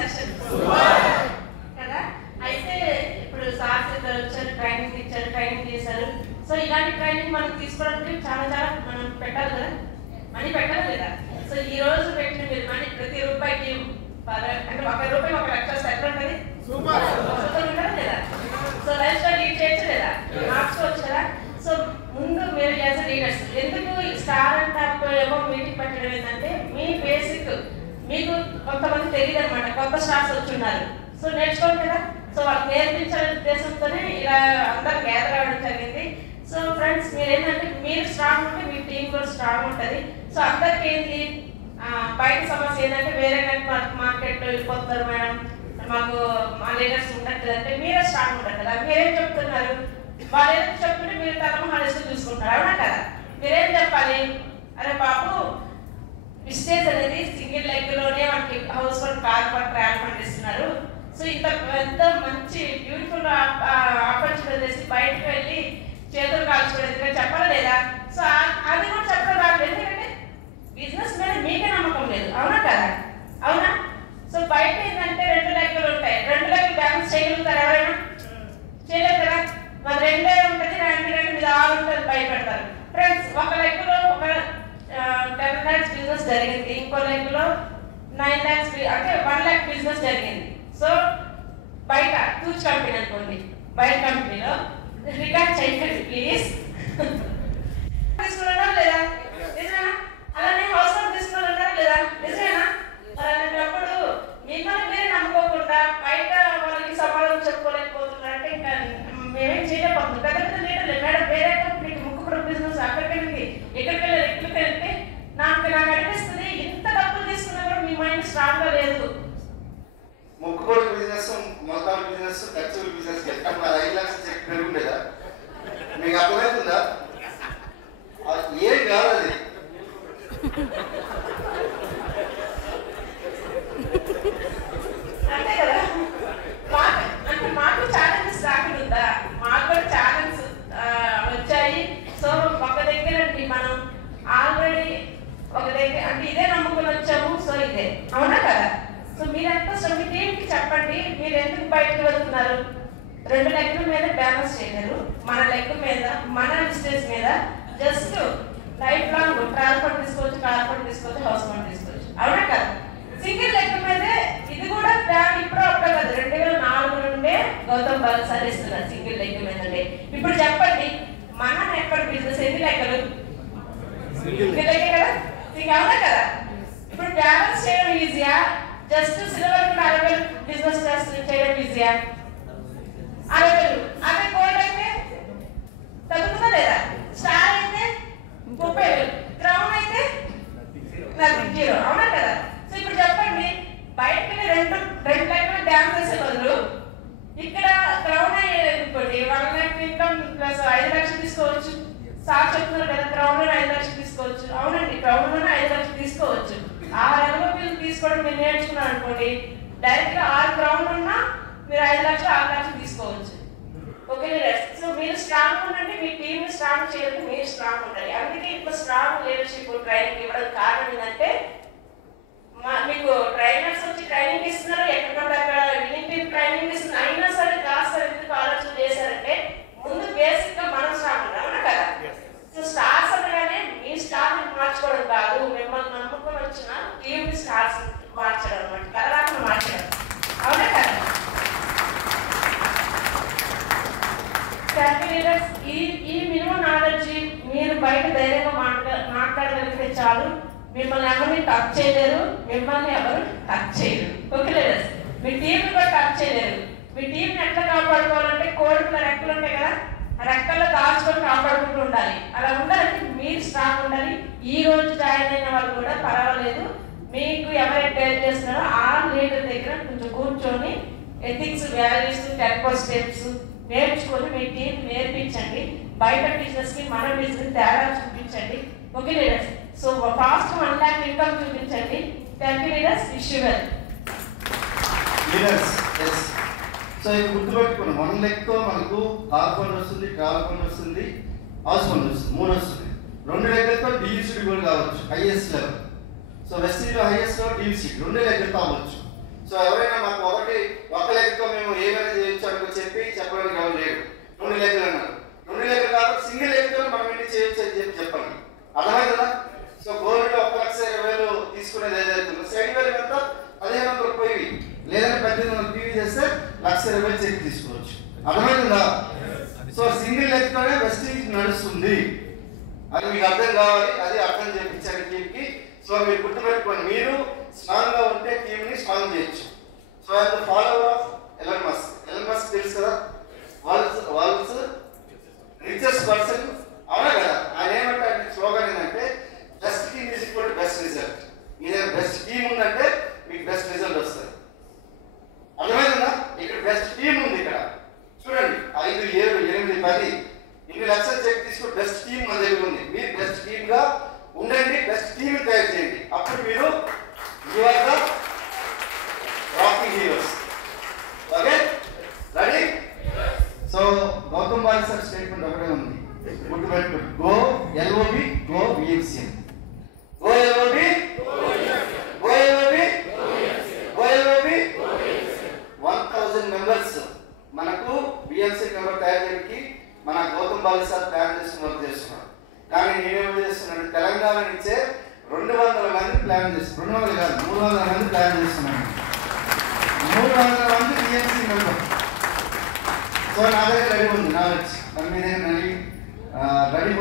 Session కదా. అయితే ఇప్పుడు సార్స్ ఇద్దరు వచ్చారు, ట్రైనింగ్ ఇచ్చారు, ట్రైనింగ్ చేశారు. సో ఇలాంటి ట్రైనింగ్ మనం తీసుకోవడానికి చాలా మనం పెట్టాలి కదా, మనీ పెట్టాలి లేదా. సో ఈ రోజు పెట్టిన మీరు మనీ ప్రతి రూపాయికి అంటే ₹1 1 లక్ష సెట్ ఉంటుంది లేదా. సో లైఫ్ స్టైల్ లీడ్ చేయొచ్చు లేదా, మార్చుకోవచ్చు కదా. సో ముందు మీరు యాజ్ లీడర్స్ ఎందుకు స్టార్ అండ్ టాప్ ఏమో మీటింగ్ పెట్టడం ఏంటంటే మీ బేసిక్ మీకు కొంతమంది తెలియదు అనమాట, కొత్త స్టార్స్ వచ్చి ఉన్నారు. సో నేర్చుకోండి కదా. సో వాళ్ళకి నేర్పించాలనే ఉద్దేశంతోనే ఇలా అందరూ గ్యాదర్ అవ్వడం జరిగింది. సో ఫ్రెండ్స్ మీరు ఏంటంటే మీరు స్ట్రాంగ్ ఉంటే మీ టీం కూడా స్ట్రాంగ్ ఉంటుంది. సో అందరికి ఏంటి బయట సమస్య ఏంటంటే వేరే మార్కెట్లో వెళ్ళిపోతారు మేడం, మాకు మా లీడర్స్ ఉండట్లేదు అంటే మీరే స్ట్రాంగ్ ఉంటారు కదా. మీరేం చెప్తున్నారు, వాళ్ళు ఏదో చెప్తుంటే మీరు తరమ హాలిస్తూ చూసుకుంటారు, అవునా కదా. మీరేం చెప్పాలి, అరే బాబు విస్టేజ్ అనేది సింగిల్ లెగ్ లోనే మనకి house fund, car fund, travel fund ఇస్తున్నారు. సో ఇంత పెద్ద మంచి బ్యూటిఫుల్ ఆపర్చునిటీ చేసి బయటకు వెళ్ళి చేతులు కాల్చుకోవడం చెప్పాలి లేదా. సో అది కూడా చెప్పడం రాదు, ఎందుకంటే బిజినెస్ మీద మీకే నమ్మకం లేదు, అవునా కదా, అవునా. సో బయట ఏంటంటే 2 లెక్కలు ఉంటాయి, 2 లెక్కలు బ్యాలెన్స్ చేయగలుగుతారు ఎవరైనా, చేయలేదు కదా. మరి 2 ఉంటుంది, 2 మీద 6 ఉంటుంది, భయపెడతారు. ఫ్రెండ్స్ ఒక లెక్కలో ఒక 10 lakhs బిజినెస్ జరిగింది, ఇంకో లెక్కలో 9 lakhs అంటే 1 lakh బిజినెస్ జరిగింది. సో బయట టూచ్ కంపెనీ అనుకోండి, బయట కంపెనీలో రికార్డ్ చేయండి ప్లీజ్. తీసుకున్నారా లేదా, నిజమేనా. అలానే హౌస్ లోన్ తీసుకున్నారా లేదా, నిజమేనా. అలాంటప్పుడు మిమ్మల్ని మీరే నమ్ముకోకుండా బయట వాళ్ళకి సమాధానం చెప్పుకోలేకపోతున్నారంటే ఇంకా మేమేం చేయలేకపోతున్నాం. పెద్ద పెద్ద లీడర్లు మేడం వేరే కంపెనీకి ముక్కుపురం బిజినెస్ అక్కడికి వెళ్ళి ఎక్కడికి వెళ్ళారు, ఎక్కడికి వెళ్తే నాకు అనిపిస్తుంది ఇంత డబ్బులు తీసుకున్నా కూడా మీ మైండ్ స్ట్రాంగ్ గా లేదు. ముక్కుపోటు బిజినెస్, మొలకాల బిజినెస్, ఖర్చుల బిజినెస్ ఎక్కడ 5 లక్షలు చెక్ పెరుగుండేదా మీకు అర్థమవుతుందా. ఏం కాదు అది. అంతే కదా. అంటే మాకు ఛాలెంజెస్ రాకుండా మాకు కూడా ఛాలెంజ్ వచ్చాయి. సో ఒక దగ్గర మనం ఆల్రెడీ ఒక దగ్గర అంటే ఇదే నమ్ముకుని వచ్చాము. సో ఇదే అవునా కదా. సో మీరంతా సో మీ టీంకి చెప్పండి, మీరు ఎందుకు బయటకు వెళ్తున్నారు. 2 లెక్కల మీద బ్యాలెన్స్ చేయలేరు, మన లెక్క మీద మన బిజినెస్ మీద just life long travel fund తీసుకోవచ్చు, కార్ ఫండ్ తీసుకోవచ్చు, హౌస్ ఫండ్ తీసుకోవచ్చు, అవునా కదా. సింగిల్ లెక్క మీదే ఇది కూడా ప్లాన్ ఇప్పుడు అప్పుడు కదా 2004 నుండే గౌతమ్ బాల్ సార్ ఇస్తున్నారు సింగిల్ లెక్క మీద. ఇప్పుడు చెప్పండి మనం ఎక్కడ బిజినెస్ ఎన్ని లెక్కలు, సింగిల్ లెక్క కదా, అవునా కదా. ఇప్పుడు బ్యాలెన్స్ చేయడం ఈజీయా, జస్ట్ సిల్వర్ 60,000 బిజినెస్ చేయడం ఈజీయా. 60,000 అదే గోల్డ్ అయితే తగ్గుతుందా లేదా, స్టార్ అయితే 30,000, క్రౌన్ అయితే 0, అవునా కదా. సో ఇప్పుడు చెప్పండి బయటకి 2 లెక్కలు డ్యాన్స్ చేసే బదులు ఇక్కడ క్రౌన్ అయ్యేది 1 lakh ఇన్కమ్ ప్లస్ 5 లక్షలు తీసుకోవచ్చు. సార్ చెప్తున్నారు కదా క్రౌన్ లోనే 5 లక్షలు తీసుకోవచ్చు. అవునండి, క్రౌన్ లోనే 5 లక్షలు తీసుకోవచ్చు. ఆ రంగంలో తీసుకోవడం మీరు నేర్చుకున్నారు అనుకోండి, డైరెక్ట్ గా 6 క్రౌన్ ఉన్నా మీరు 5 లక్షలు 6 లక్షలు తీసుకోవచ్చు. ఓకే. సో మీరు స్ట్రాంగ్ ఉండండి, మీ టీమ్ స్ట్రాంగ్ చేయాలి, మీరు స్ట్రాంగ్ ఉండాలి. అందుకే ఇప్పుడు స్ట్రాంగ్ లీడర్షిప్ ట్రైనింగ్ ఇవ్వడం కారణం ఏంటంటే మీకు ట్రైనర్స్ వచ్చి ట్రైనింగ్ ఇస్తున్నారు, ఎక్కడికంటే అక్కడ విన్నింగ్ టీమ్ ట్రైనింగ్ ఇస్తున్నారు. అయినా సరే కాస్త ఎందుకు ఆలోచన చేశారంటే ముందు బేసిక్ గా మనం స్ట్రాంగ్ ఉండాలి, అవునా కదా. సో స్టార్స్ అనగానే మీ స్టార్ మార్చుకోవడం కాదు, మిమ్మల్ని నమ్ముకొని వచ్చిన టీమ్ స్టార్స్ మార్చడం అనమాట, కలరాలను మార్చడం, అవునా కదా. లీడర్స్ ఈ మినిమం నాలెడ్జ్ మీరు బయట ధైర్యంగా మాట్లాడగలిగితే చాలు. మిమ్మల్ని ఎవరిని టచ్ చేయలేరు, మిమ్మల్ని ఎవరు టచ్ చేయలేరు. ఓకే లీడర్స్, మీ టీం కూడా టచ్ చేయలేరు. మీ టీం ఎట్లా కాపాడుకోవాలంటే కోడిలో రెక్కలు ఉంటాయి కదా, రెక్కల్లో దాచుకొని కాపాడుకుంటూ ఉండాలి. అలా ఉండాలంటే మీరు స్ట్రాంగ్ ఉండాలి. ఈ రోజు జాయిన్ అయిన వాళ్ళు కూడా పర్వాలేదు, మీకు ఎవరైతే గైడ్ చేస్తున్నారో ఆ లీడర్ దగ్గర కొంచెం కూర్చొని ఎథిక్స్, వాల్యూస్, 10 స్టెప్స్ నేర్చుకొని మీ టీం నేర్పించండి. బయట బిజినెస్ కి మన బిజినెస్ తేడా చూపించండి. Okay leaders. So fast 1 lakh income చూపించండి. Thank you leaders, wish you well. Leaders so ఇది గుర్తుపెట్టుకుని 1 lakh మనకు కార్ ఫండ్ వస్తుంది, ట్రావెల్ ఫండ్ వస్తుంది, హౌస్ ఫండ్ వస్తుంది, 3 వస్తుంది. 2 లెక్కలతో డీసీడీ కూడా కావచ్చు హైయెస్ట్ లెవెల్. సో వెస్టీలో హైయెస్ట్ లెవెల్ డీసీడీ 2 లెక్కలతో అవ్వచ్చు. సో ఎవరైనా మాకు ఒక లెక్కతో మేము ఏమైనా చేయొచ్చు అనుకో చెప్పడానికి ఎవరు లేరు. 2 లెక్కలు అన్నారు. 2 లెక్కలు కాదు, సింగిల్ లెక్కతో మనం ఏంటి చేయొచ్చు అని చెప్పండి. అర్థమైందా? సో గోల్డ్ 1,20,000 తీసుకునేది ఏదైతుందో సైడ్ వాల్యూ ఎంత 1500 రూపాయలు, లేదంటే 1800 పీవీ చేస్తే 1,20,000 చెక్ తీసుకోవచ్చు. అర్థమైందా? సో సింగిల్ లెక్కతోనే వెస్టింగ్ నడుస్తుంది. అది మీకు అర్థం కావాలి, అది అర్థం చేయించాలి టీంకి. సో మీరు గుర్తుపెట్టుకోండి, మీరు స్ట్రాంగ్ గా ఉంటే టీమ్ ని స్ట్రాంగ్ చేయొచ్చు. So I am the follower of Elon Musk తెలుసు కదా, వరల్డ్స్ రిచెస్ట్ పర్సన్, అవునా కదా? ఆయన ఏమంటే స్లోగన్ ఏంటంటే best team is equal to best result. మీ దగ్గర బెస్ట్ టీమ్ ఉందంటే మీకు బెస్ట్ రిజల్ట్ వస్తుంది. అర్థమైందా? ఇక్కడ బెస్ట్ టీమ్ ఉంది. ఇక్కడ చూడండి 5, 7, 8, 10 ఇన్ని లక్షల చెక్ తీసుకుని బెస్ట్ టీమ్ మన దగ్గర ఉంది. మీరు బెస్ట్ టీమ్ గా ఉండండి, బెస్ట్ టీమ్ తయారు చేయండి. అప్పుడు మీరు you are the rocking heroes. Okay, ready? So Gautam Bali sir statement ఒకటే ఉంది, గుర్తుపెట్టుకోండి. Go LOB go VMCM. Go LOB go LOB go LOB 1000 members మనకు బిఎంసీ మెంబర్ తయారు చేయడానికి మన గౌతమ్ బాలి సార్ ప్లాన్ చేస్తున్న వర్క్ చేస్తున్నాడు. కానీ నేనేం చేస్తున్నాను, తెలంగాణ నుంచే 200 మంది ప్లాన్ చేస్తున్నాను. 200 కాదు, 300 మంది ప్లాన్ చేస్తున్నాను. 300 మంది బిఎంసీ మెంబర్. సో నా దగ్గర రెడీ ఉంది, నాలెడ్జ్ మీ దగ్గర రెడీ